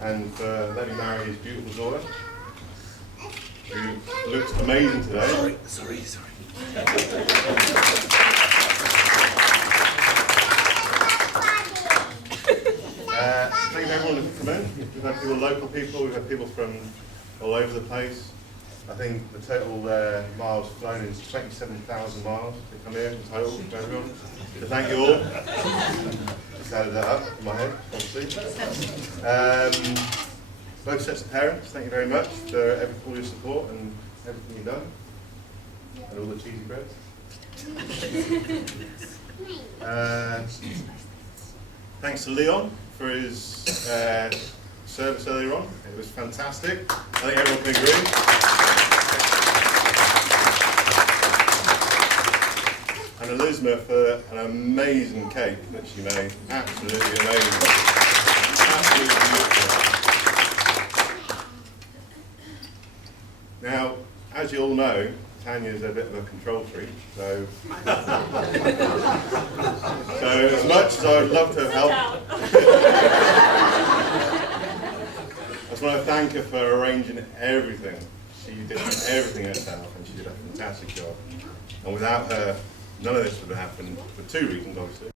and for letting me marry his beautiful daughter, who looks amazing today. Sorry. Thank you everyone for coming. We've had people, local people, we've had people from all over the place. I think the total miles flown is 27,000 miles to come here in total for everyone. So thank you all. Just added that up in my head, obviously. Both sets of parents, thank you very much for all your support and everything you've done. And all the cheesy breads. Thanks to Leon for his service earlier on. It was fantastic. I think everyone can agree. And Elizabeth for an amazing cake that she made. Absolutely amazing. Absolutely beautiful. Now, as you all know, Tanya's a bit of a control freak, so as much as I would love to help, I just want to thank her for arranging everything. She did everything herself, and she did a fantastic job. And without her, none of this would have happened, for two reasons, obviously.